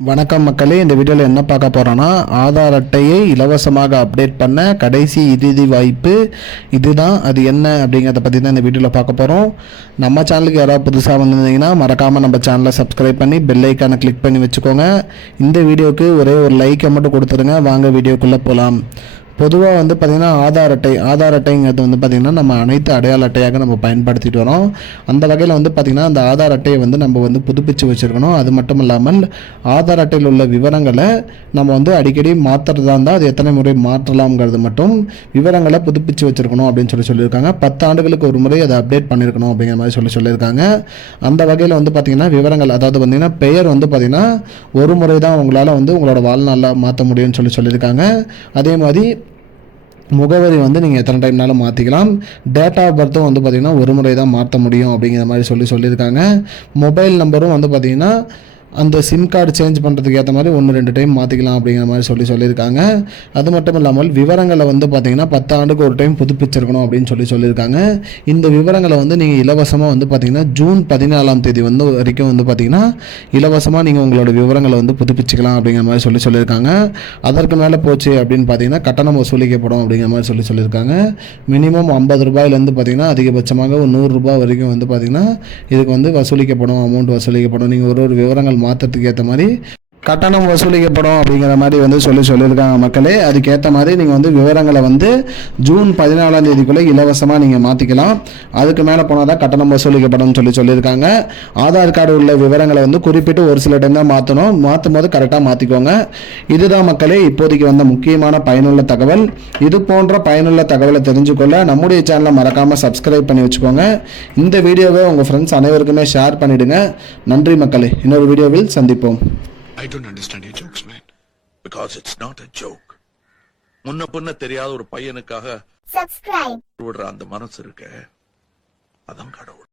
வணக்கம் மக்களே, இந்த வீடியோவில் என்ன பார்க்க போகிறோன்னா, ஆதார் அட்டையை இலவசமாக அப்டேட் பண்ண கடைசி இறுதி வாய்ப்பு இதுதான். அது என்ன அப்படிங்கிறத பற்றி தான் இந்த வீடியோவில் பார்க்க போகிறோம். நம்ம சேனலுக்கு யாராவது புதுசாக வந்திருந்தீங்கன்னா மறக்காமல் நம்ம சேனலை சப்ஸ்கிரைப் பண்ணி பெல் ஐக்கானை கிளிக் பண்ணி வச்சுக்கோங்க. இந்த வீடியோவுக்கு ஒரே ஒரு லைக்கை மட்டும் கொடுத்துருங்க. வாங்க வீடியோக்குள்ளே போகலாம். பொதுவாக பார்த்திங்கன்னா ஆதார் அட்டைங்கிறது பார்த்திங்கன்னா நம்ம அனைத்து அடையாள அட்டையாக நம்ம பயன்படுத்திட்டு வரோம். அந்த வகையில் பார்த்திங்கன்னா அந்த ஆதார் அட்டையை நம்ம புதுப்பித்து வச்சுருக்கணும். அது மட்டும் இல்லாமல் ஆதார் அட்டையில் உள்ள விவரங்களை நம்ம அடிக்கடி மாற்றுறதா இருந்தால் அது எத்தனை முறை மாற்றலாம்ங்கிறது மட்டும் விவரங்களை புதுப்பித்து வச்சுருக்கணும் அப்படின்னு சொல்லியிருக்காங்க. 10 ஆண்டுகளுக்கு ஒரு முறை அதை அப்டேட் பண்ணியிருக்கணும் அப்படிங்கிற மாதிரி சொல்லியிருக்காங்க. அந்த வகையில் பார்த்திங்கன்னா விவரங்கள், அதாவது பார்த்திங்கன்னா பெயர் பார்த்திங்கன்னா ஒரு முறை தான் உங்களால் உங்களோட வாழ்நாளில் மாற்ற முடியும்னு சொல்லியிருக்காங்க. அதே மாதிரி முகவரி நீங்கள் எத்தனை டைம்னாலும் மாற்றிக்கலாம். டேட் ஆஃப் பர்த்தும் பார்த்திங்கன்னா ஒரு முறை தான் மாற்ற முடியும் அப்படிங்கிற மாதிரி சொல்லியிருக்காங்க. மொபைல் நம்பரும் பார்த்திங்கன்னா அந்த சிம் கார்டு சேஞ்ச் பண்ணுறதுக்கு ஏற்ற மாதிரி 1-2 டைம் மாற்றிக்கலாம் அப்படிங்கிற மாதிரி சொல்லியிருக்காங்க. அது மட்டும் இல்லாமல் விவரங்களை பார்த்திங்கன்னா 10 ஆண்டுக்கு ஒரு டைம் புதுப்பிச்சிருக்கணும் அப்படின்னு சொல்லியிருக்காங்க. இந்த விவரங்களை நீங்கள் இலவசமாக பார்த்திங்கன்னா ஜூன் 14ஆம் தேதி வரைக்கும் பார்த்திங்கன்னா இலவசமாக நீங்கள் உங்களோட விவரங்களை புதுப்பிச்சிக்கலாம் அப்படிங்கிற மாதிரி சொல்லியிருக்காங்க. அதற்கு மேலே போச்சு அப்படின்னு பார்த்திங்கன்னா கட்டணம் வசூலிக்கப்படும் அப்படிங்கிற மாதிரி சொல்லியிருக்காங்க. மினிமம் 50 ரூபாயிலேருந்து பார்த்திங்கன்னா அதிகபட்சமாக 100 ரூபாய் வரைக்கும் பார்த்திங்கன்னா இதுக்கு வசூலிக்கப்படும், அமௌண்ட் வசூலிக்கப்படும். நீங்கள் ஒரு விவரங்கள் மாற்றத்துக்கு ஏற்ற மாதிரி கட்டணம் வசூலிக்கப்படும் அப்படிங்கிற மாதிரி சொல்லியிருக்காங்க மக்களே. அதுக்கேற்ற மாதிரி நீங்கள் விவரங்களை ஜூன் 14ஆம் தேதிக்குள்ளே இலவசமாக நீங்கள் மாற்றிக்கலாம். அதுக்கு மேலே போனால் தான் கட்டணம் வசூலிக்கப்படும் சொல்லியிருக்காங்க. ஆதார் கார்டு உள்ள விவரங்களை குறிப்பிட்டு ஒரு சில டைம் தான் மாற்றும் போது கரெக்டாக மாற்றிக்கோங்க. இதுதான் மக்களே இப்போதைக்கு முக்கியமான பயனுள்ள தகவல். இது போன்ற பயனுள்ள தகவலை தெரிஞ்சுக்கொள்ள நம்முடைய சேனலை மறக்காமல் சப்ஸ்கிரைப் பண்ணி வச்சுக்கோங்க. இந்த வீடியோவை உங்கள் ஃப்ரெண்ட்ஸ் அனைவருக்குமே ஷேர் பண்ணிவிடுங்க. நன்றி மக்களே, இன்னொரு வீடியோவில் சந்திப்போம். I don't understand your jokes, man. Because it's not a joke. முன்ன பொண்ண தெரியாத ஒரு பையனுக்காக subscribe விடுற அந்த மனசு இருக்க, அதான் கடவுள்.